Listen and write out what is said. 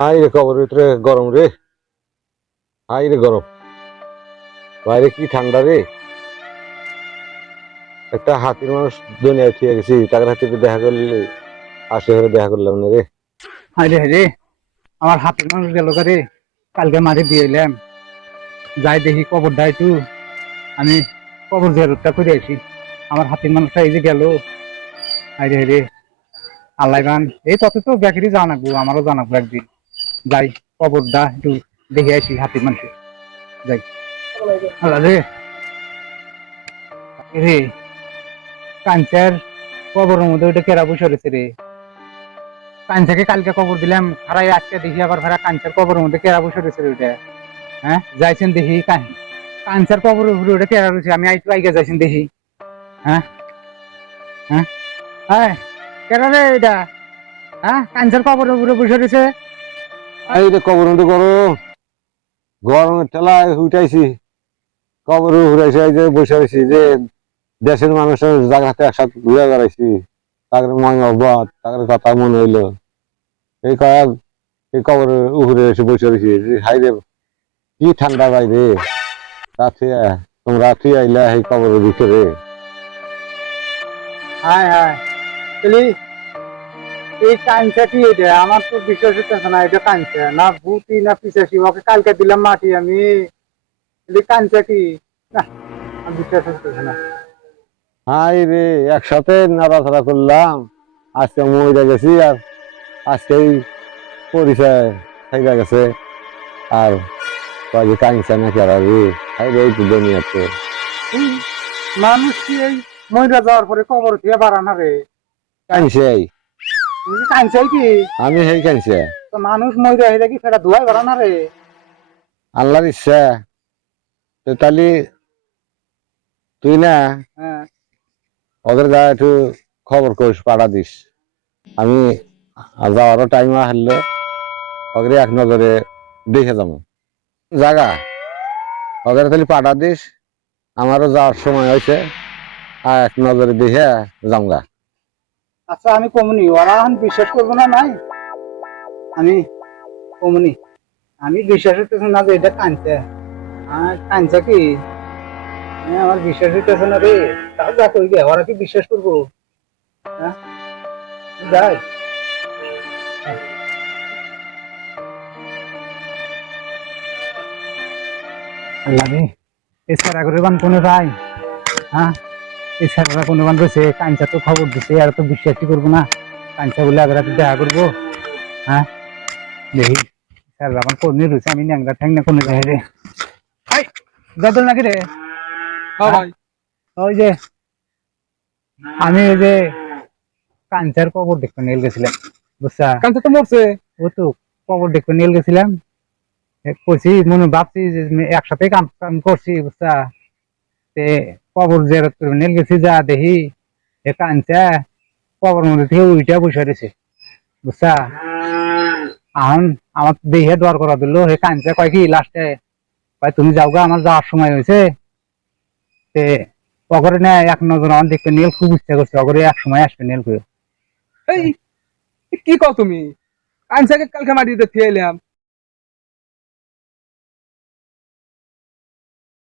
High রে কবর ভিতরে গরম রে। হাই রে গরম, বাইরে কি ঠান্ডা রে। একটা হাতির মানুষ দুনিয়ায় থিয়ে গেছি, তাদের হাতিতে দেখা করলে আসে হয়ে দেখা করলাম না রে। হায়রে হায়রে, আমার হাতের মানুষ গেল রে। কালকে মারি দিয়ে এলাম, যাই দেখি কবর দেয় একটু। আমি কবর জিয়ারতটা করে আসি। আমার হাতের মানুষটা এই যে গেল। হায়রে হায়রে, আল্লাহ গান এই তত তো ব্যাকেরই জানাবো, আমারও জানাবো একদিন। যাই কবরটা একটু দেখে আসি হাতের মানুষের। যাই আল্লাহ রে। রে কাঞ্চার কবরের মধ্যে ওইটা কেরা বসে রয়েছে রে। কাঞ্চাকে কালকে কবর দিলাম, হারাই আজকে দেখি আবার ভাড়া কাঞ্চার কবরের মধ্যে কেরা বসে রয়েছে রে ওইটা। হ্যাঁ যাইছেন দেখি কাঞ্চার কবরের উপরে ওটা কেরা রয়েছে, আমি আইটু আইগা যাইছেন দেখি। হ্যাঁ হ্যাঁ হ্যাঁ, কেরা রে এটা? হ্যাঁ কাঞ্চার কবরের উপরে বসে রয়েছে। এই রে কবর মধ্যে গরম, গরমের ঠেলায় উঠাইছি, কবর উঠাইছি, এই যে বসে রয়েছি যে দেশের মানুষের জায়গাতে একসাথে ঘুরে বেড়াইছি, তাদের মনে অবাদ, তাদের কথা মনে হইলো। এই কয়েক এই কবরের উপরে এসে বসে রয়েছি, হাই রে কি ঠান্ডা বাইরে। রাত্রি তোমরা রাত্রি আইলা এই কবরের ভিতরে। হ্যাঁ হ্যাঁ, তাহলে এই কাঞ্চা কি এটা? আমার তো বিশ্বাস হচ্ছে না এটা কাঞ্চা না, ভূতি না পিসাসি। ওকে কালকে দিলাম মাটি আমি, এই কাঞ্চা কি? না, আমার বিশ্বাস হচ্ছে না। হাই রে, একসাথে নাড়াচাড়া করলাম, আজকে মরে গেছি, আর আজকেই পরিচয় থেকে গেছে। আর কয়েক কাঁদছে নাকি আর রে, হাই রে এই তো দুনিয়াতে এই মানুষ কি এই মহিলা যাওয়ার পরে কবর দিয়ে বাড়ানা রে? কাঁদছে। তুমি কি কাঞ্চাই কি? আমি সেই কাঁদছে, তো মানুষ মহিলা হয়ে কি সেটা ধোয়াই বাড়ানা রে? আল্লাহর ইচ্ছা। তো তাহলে তুই না হ্যাঁ ওদের গায়ে একটু খবর করিস, পাঠা দিস। আমি যাওয়ারও টাইম আসলো, ওদের এক নজরে দেখে যাবো জায়গা। ওদের তাহলে পাঠা দিস, আমারও যাওয়ার সময় হয়েছে, আর এক নজরে দেখে যামগা। আচ্ছা, আমি কমুনি, ওরা এখন বিশ্বাস করবো না নাই? আমি কমুনি, আমি বিশ্বাস হইতেছে না যে এটা কাঞ্চা। আর কাঞ্চা কি? আমার বিশ্বাস হইতেছে না রে। তাও যা কই গে, ওরা কি বিশ্বাস করবো? হ্যাঁ যাই। আল্লাহ রে, এছাড়া করে বান কোনে ভাই? হ্যাঁ, এছাড়া কোনো বান রয়েছে? কাঞ্চা তো খবর দিছে, আর তো বিশ্বাসই করবো না। কাঞ্চা বলে আগে রাতে দেখা করবো। হ্যাঁ দেখি স্যার আমার কোন রয়েছে, আমি ন্যাংরা ঠ্যাং না কোনো জায়গায় রে। এই গদল নাকি রে? হ্যাঁ ভাই। ওই যে আমি ওই যে কাঞ্চার কবর দেখতে নিয়ে গেছিলাম, বুঝছা? কাঞ্চা তো মরছে। ও তো কবর দেখতে নিয়ে গেছিলাম, করছি মনে ভাবছি যে একসাথে কাম কাম করছি, বুঝছা? তে কবর জিয়ারত করে নিয়ে গেছি, যা দেখি এ কাঞ্চা কবর মধ্যে থেকে উইটা বসে রয়েছে, বুঝছা? এখন আমার দেহে দর করা দিল, হে কাঞ্চা কয় কি লাস্টে, কয় তুমি যাও গা, আমার যাওয়ার সময় হয়েছে। তে অগরে না এক নজর আমার দেখতে নিয়ে খুব ইচ্ছা করছে, অগরে এক সময় আসবে নিয়ে করে। এই কি কও তুমি? কাঞ্চাকে কালকে মাটি দিতে এলাম,